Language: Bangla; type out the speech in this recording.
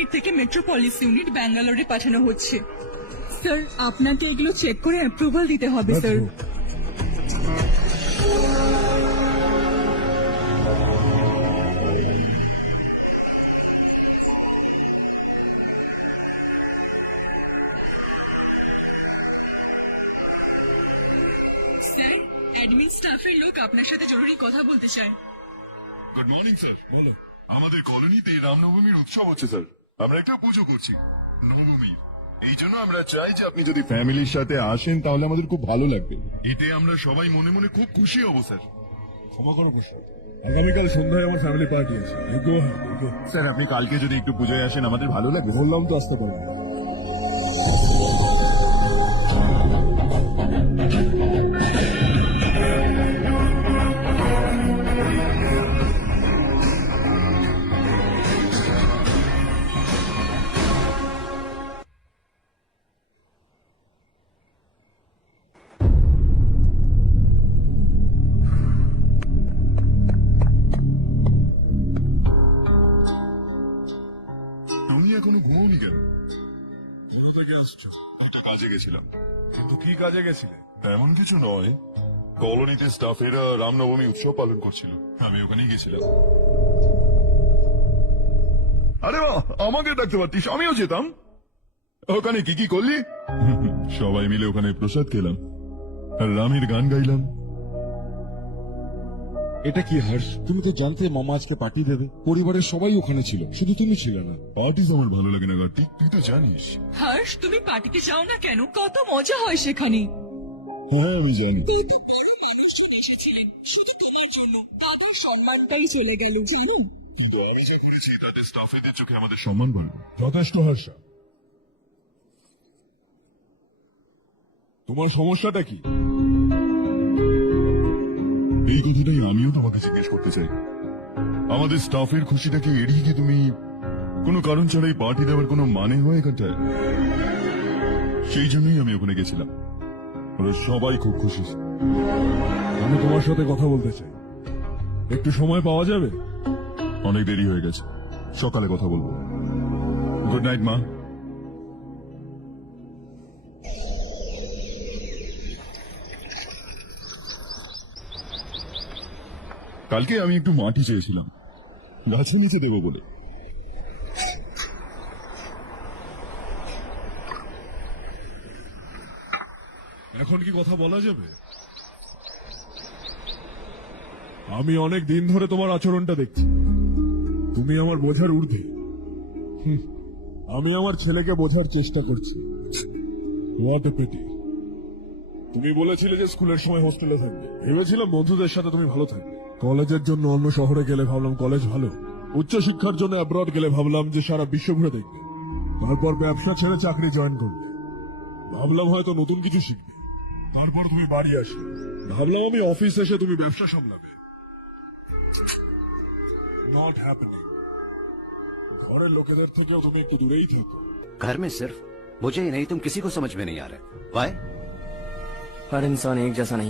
ইউনিট থেকে মেট্রোপলিস ইউনিট ব্যাঙ্গালোরে পাঠানো হচ্ছে। স্যার, আপনাকে এগুলো চেক করে অ্যাপ্রুভাল দিতে হবে স্যার। স্যার, অ্যাডমিন স্টাফের লোক আপনার সাথে জরুরি কথা বলতে চায়। Good morning sir. আমাদের কলোনিতে রামনবমীর উৎসব হচ্ছে স্যার। আমরা একটা পুজো করছি নবমীর। এই জন্য আমরা চাই যে আপনি যদি ফ্যামিলির সাথে আসেন তাহলে আমাদের খুব ভালো লাগবে। এতে আমরা সবাই মনে মনে খুব খুশি হব স্যার। ক্ষমা করো প্রসাদ, আগামীকাল সন্ধ্যায় আমার ফ্যামিলি পার্টি আছে। স্যার আপনি কালকে যদি একটু পুজোয় আসেন আমাদের ভালো লাগবে। বললাম তো আসতে পারবো। তুমি এখনো ঘুমোনি কেন? দূরে থেকে আসছো? একটা কাজে গেছিলাম। কিন্তু কি কাজে গেছিলে? এমন কিছু নয়, কলোনিতে স্টাফেরা রামনবমী উৎসব পালন করছিল, আমি ওখানেই গেছিলাম। আরে বাহ, আমাকে ডাকতে পারতিস, আমিও যেতাম। ওখানে কি কি করলি? সবাই মিলে ওখানে প্রসাদ খেলাম আর রামের গান গাইলাম। এটা কি হর্ষ? তুমি তো জানতে মামা আজকে পার্টি দেবে। পরিবারের সবাই ওখানে ছিল, শুধু তুমি ছিলে না। পার্টি আমার ভালো লাগে না কার্তিক, তুই তো জানিস। হর্ষ, তুমি পার্টিতে যাও না কেন? কত মজা হয় সেখানে। হ্যাঁ আমি জানি। কত বড় মানুষজন এসেছিলেন শুধু তোমার জন্য। তাদের সম্মানটাই চলে গেল জানো। কিন্তু আমি যা করেছি তাদের স্টাফেদের চোখে আমাদের সম্মান বাড়বে। যথেষ্ট হর্ষ। তোমার সমস্যাটা কি? এই কথাটাই আমিও তোমাকে জিজ্ঞেস করতে চাই। আমাদের স্টাফের খুশিটাকে এড়িয়ে কি তুমি কোনো কারণ ছাড়াই পার্টি দেওয়ার কোনো মানে হয় এখানটায়? সেই জন্যই আমি ওখানে গেছিলাম। ওরা সবাই খুব খুশি। আমি তোমার সাথে কথা বলতে চাই, একটু সময় পাওয়া যাবে? অনেক দেরি হয়ে গেছে, সকালে কথা বলবো। গুড নাইট মা। কালকে আমি একটু মাটি চেয়েছিলাম গাছের নিচে দেবো বলে। এখন কি কথা বলা যাবে? আমি অনেক দিন ধরে তোমার আচরণটা দেখছি। তুমি আমার বোঝার ঊর্ধ্বে। আমি আমার ছেলেকে বোঝার চেষ্টা করছি। What a pity. তুমি বলেছিলে যে স্কুলের সময় হোস্টেলে থাকবে। ভেবেছিলাম বন্ধুদের সাথে তুমি ভালো থাকবে। কলেজের জন্য অন্য শহরে গেলে ভাবলাম কলেজ ভালো। উচ্চ শিক্ষার জন্য অ্যাব্রড গেলে ভাবলাম যে সারা বিশ্ব ঘুরে দেখবে। তারপর ব্যবসা ছেড়ে চাকরি জয়েন করলে। ভাবলাম হয়তো নতুন কিছু শিখবে। তারপর তুমি বাড়ি আসবে। ভাবলাম আমি অফিস এসে তুমি ব্যবসা সামলাবে। Not happening. ঘরের লোকেদের থেকেও তুমি একটু দূরেই থাকো। घर में सिर्फ मुझे ही नहीं तुम किसी को समझ में नहीं आ रहे। वाई? हर इंसान एक जैसा नहीं